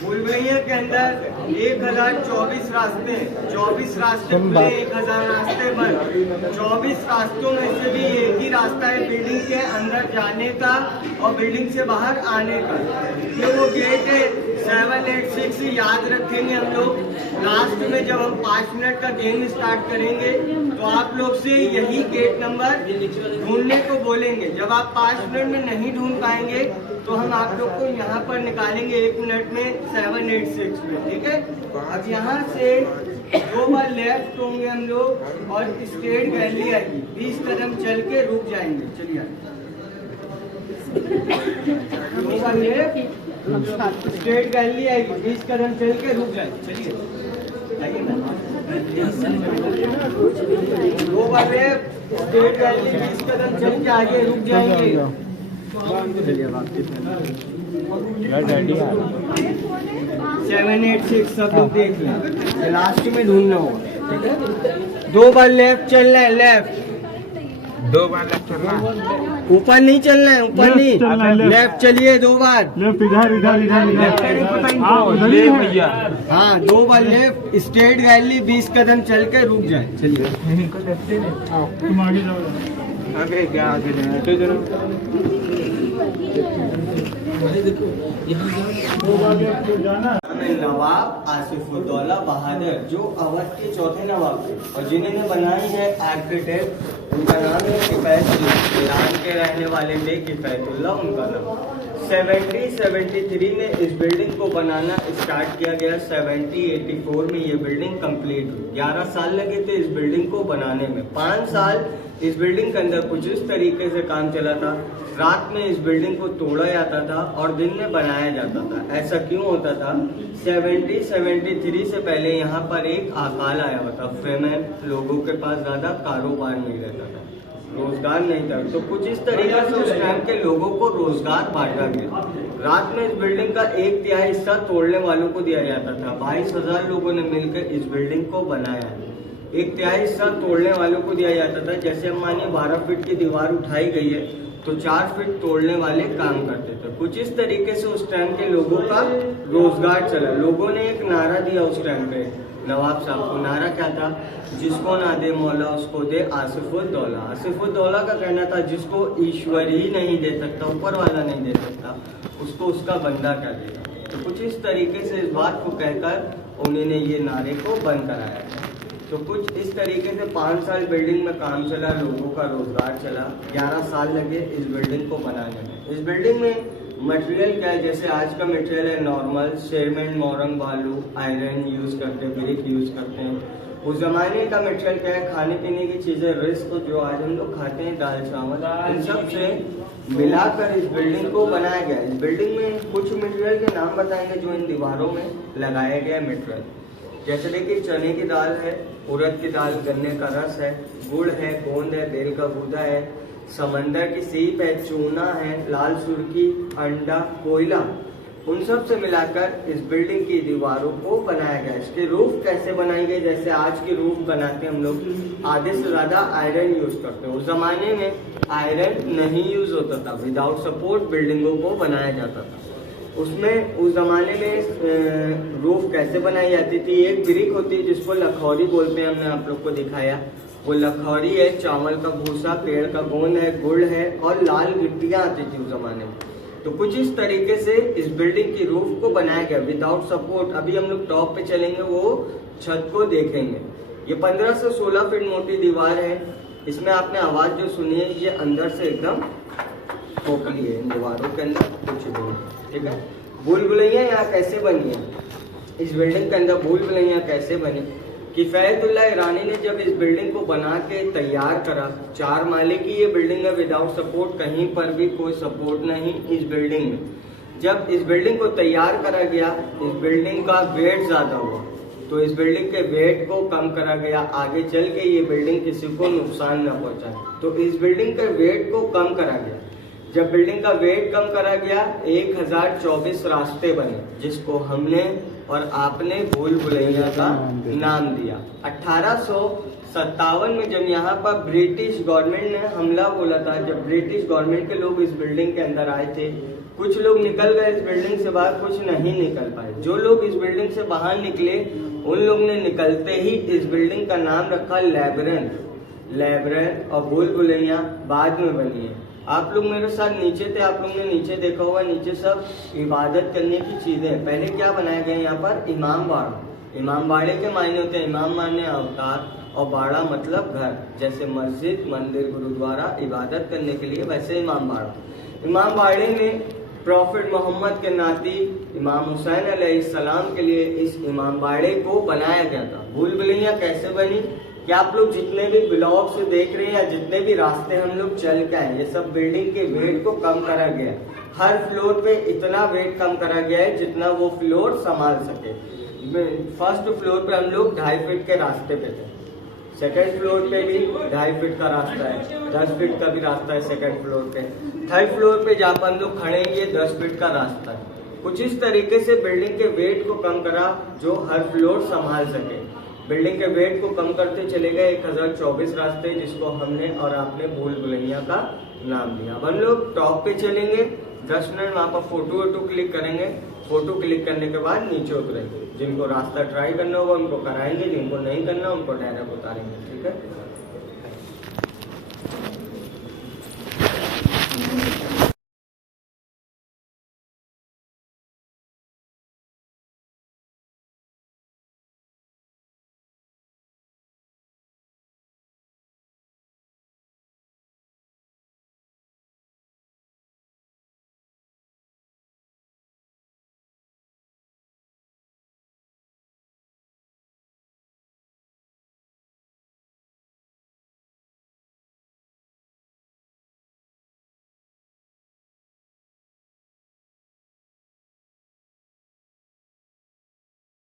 भूलभुलैया के अंदर 1024 रास्ते, 24 रास्ते खुले, 1000 रास्ते बंद। 24 रास्तों में से भी एक ही रास्ता है बिल्डिंग के अंदर जाने का और बिल्डिंग से बाहर आने का। ये वो गेट है 786, याद रखेंगे हम लोग। लास्ट में जब हम 5 मिनट का गेम स्टार्ट करेंगे तो आप लोग से यही गेट नंबर ढूंढने को बोलेंगे। जब आप 5 मिनट में नहीं ढूंढ पाएंगे तो हम आप लोग को यहाँ पर निकालेंगे 1 मिनट में 786 में, ठीक है। अब यहाँ से 2 बार लेफ्ट होंगे हम लोग और स्टेट गैलरी आएगी, 20 कदम चल के रुक जाएंगे। चलिए 2 बार लेफ्ट, स्टेट गैलरी आएगी, 20 कदम चल के रुक जाएंगे। चलिए आइए ना, 2 बार लेफ्ट, स्टेट गैलरी, 20 कदम चल के आगे रुक जाएंगे। 786 सब लोग देख लें, लास्ट में ढूंढना होगा, ठीक है। 2 बार लेफ्ट चलना है, लेफ्ट 2 बार लेफ्ट चलना है, ऊपर नहीं चलना है, ऊपर नहीं, लेफ्ट चलिए 2 बार, लेफ्ट इधर इधर इधर भैया। हाँ 2 बार लेफ्ट, स्ट्रेट गैलरी, 20 कदम चल के रुक जाए। चलिए तुम आगे जाओ, आगे क्या आगे जाना। नवाब आसिफुद्दौला बहादुर जो अवध के चौथे नवाब थे और जिन्होंने बनाई है आर्किटेक्ट, उनका नाम है किफायतुल्लाह। ईरान के रहने वाले थे किफायतुल्लाह उनका नाम। 73 में इस बिल्डिंग को बनाना स्टार्ट किया गया। 84 में ये बिल्डिंग कंप्लीट हुई। 11 साल लगे थे इस बिल्डिंग को बनाने में। 5 साल इस बिल्डिंग के अंदर कुछ इस तरीके से काम चला था। रात में इस बिल्डिंग को तोड़ा जाता था और दिन में बनाया जाता था। ऐसा क्यों होता था? 73 से पहले यहाँ पर एक अकाल आया हुआ था, फेमन, लोगों के पास ज्यादा कारोबार नहीं रहता था, रोजगार नहीं था। तो कुछ इस तरीके से उस टाइम के लोगों को रोजगार बांटा गया। रात में इस बिल्डिंग का 1/3 हिस्सा तोड़ने वालों को दिया जाता था। 22,000 लोगों ने मिलकर इस बिल्डिंग को बनाया। 1/3 हिस्सा तोड़ने वालों को दिया जाता था। जैसे हम मानिए 12 फीट की दीवार उठाई गई है तो 4 फीट तोड़ने वाले काम करते थे। कुछ इस तरीके से उस टाइम के लोगों का रोजगार चला। लोगों ने एक नारा दिया उस टाइम पे नवाब साहब को। नारा क्या था? जिसको ना दे मौला उसको दे आसिफुद्दौला। आसिफुद्दौला का कहना था जिसको ईश्वर ही नहीं दे सकता, ऊपर वाला नहीं दे सकता, उसको उसका बंदा क्या देगा। तो कुछ इस तरीके से इस बात को कहकर उन्होंने ये नारे को बंद कराया। तो कुछ इस तरीके से 5 साल बिल्डिंग में काम चला, लोगों का रोजगार चला। 11 साल लगे इस बिल्डिंग को बनाने में। इस बिल्डिंग में मटेरियल क्या है? जैसे आज का मटेरियल है नॉर्मल सीमेंट, मोरंग, बालू, आयरन यूज करते हैं, ब्रिक यूज करते हैं। उस जमाने का मटेरियल क्या है? खाने पीने की चीजें, रिस्क जो आज हम लोग खाते हैं, दाल चावल, इन सब से मिलाकर इस बिल्डिंग को बनाया गया। इस बिल्डिंग में कुछ मटेरियल के नाम बताएंगे जो इन दीवारों में लगाया गया मटेरियल। जैसे देखिए चने की दाल है, उड़द की दाल, गन्ने का रस है, गुड़ है, गोंद है, बेल का गूदा है, समंदर की सीप है, चूना है, लाल सुर्खी, अंडा, कोयला, उन सब से मिलाकर इस बिल्डिंग की दीवारों को बनाया गया। इसके रूफ कैसे बनाई गई? जैसे आज की रूफ बनाते हम लोग, आधे से ज्यादा आयरन यूज करते हैं। उस जमाने में आयरन नहीं यूज होता था, विदाउट सपोर्ट बिल्डिंगों को बनाया जाता था। उसमें उस जमाने में रूफ कैसे बनाई जाती थी? एक ब्रिक होती है जिसको लखौरी बोलते हैं, हमने आप लोग को दिखाया। वो लखौरी है, चावल का भूसा, पेड़ का गोंद है, गुड़ है और लाल गिट्टियां आती थी उस जमाने में। तो कुछ इस तरीके से इस बिल्डिंग की रूफ को बनाया गया विदाउट सपोर्ट। अभी हम लोग टॉप पे चलेंगे, वो छत को देखेंगे। ये 15 से 16 फीट मोटी दीवार है। इसमें आपने आवाज जो सुनी है ये अंदर से एकदम खोखली है। इन दीवारों के अंदर कुछ भी, ठीक है। भूलभुलैया यहाँ कैसे बनी है? इस बिल्डिंग के अंदर भूलभुलैया कैसे बनी? किफायतुल्लाह ईरानी ने जब इस बिल्डिंग को बना के तैयार करा, 4 माले की ये बिल्डिंग है विदाउट सपोर्ट, कहीं पर भी कोई सपोर्ट नहीं इस बिल्डिंग में। जब इस बिल्डिंग को तैयार करा गया, इस बिल्डिंग का वेट ज्यादा हुआ तो इस बिल्डिंग के वेट को कम करा गया। आगे चल के ये बिल्डिंग किसी को नुकसान न पहुंचाए, तो इस बिल्डिंग के वेट को कम करा गया। जब बिल्डिंग का वेट कम करा गया, 1024 रास्ते बने, जिसको हमने और आपने भूलभुलैया का नाम दिया। 1857 में जब यहाँ पर ब्रिटिश गवर्नमेंट ने हमला बोला था, जब ब्रिटिश गवर्नमेंट के लोग इस बिल्डिंग के अंदर आए थे, कुछ लोग निकल गए इस बिल्डिंग से बाहर, कुछ नहीं निकल पाए। जो लोग इस बिल्डिंग से बाहर निकले उन लोग ने निकलते ही इस बिल्डिंग का नाम रखा लैब्रिन्थ और भूल भुलैया बाद में बनी है। आप लोग मेरे साथ नीचे थे, आप लोग ने नीचे देखा होगा, नीचे सब इबादत करने की चीजें। पहले क्या बनाया गया यहाँ पर? इमाम बाड़ा। इमाम बाड़े के मायने होते हैं, इमाम माने अवतार और बाड़ा मतलब घर, जैसे मस्जिद, मंदिर, गुरुद्वारा इबादत करने के लिए, वैसे इमाम बाड़ा। इमाम बाड़े में प्रॉफिट मोहम्मद के नाती इमाम हुसैन अलैहिस्सलाम के लिए इस इमाम बाड़े को बनाया गया था। भूल भुलैया कैसे बनी? क्या आप लोग जितने भी ब्लॉक से देख रहे हैं या जितने भी रास्ते हम लोग चल के आए, ये सब बिल्डिंग के वेट को कम करा गया है। हर फ्लोर पे इतना वेट कम करा गया है जितना वो फ्लोर संभाल सके। फर्स्ट फ्लोर पे हम लोग 2.5 फीट के रास्ते पे थे, सेकंड फ्लोर पे भी 2.5 फीट का रास्ता है, 10 फीट का भी रास्ता है सेकंड फ्लोर पे, थर्ड फ्लोर पे जहाँ पर हम लोग खड़े हैं ये 10 फीट का रास्ता है। कुछ इस तरीके से बिल्डिंग के वेट को कम करा जो हर फ्लोर संभाल सके। बिल्डिंग के वेट को कम करते चले गए 1024 रास्ते, जिसको हमने और आपने भूल भुलैया का नाम दिया। अब हम लोग टॉप पे चलेंगे, 10 मिनट वहाँ पर फोटो क्लिक करेंगे। फोटो क्लिक करने के बाद नीचे उतरेंगे। जिनको रास्ता ट्राई करना होगा उनको कराएंगे, जिनको नहीं करना उनको डायरेक्ट उतारेंगे। ठीक है।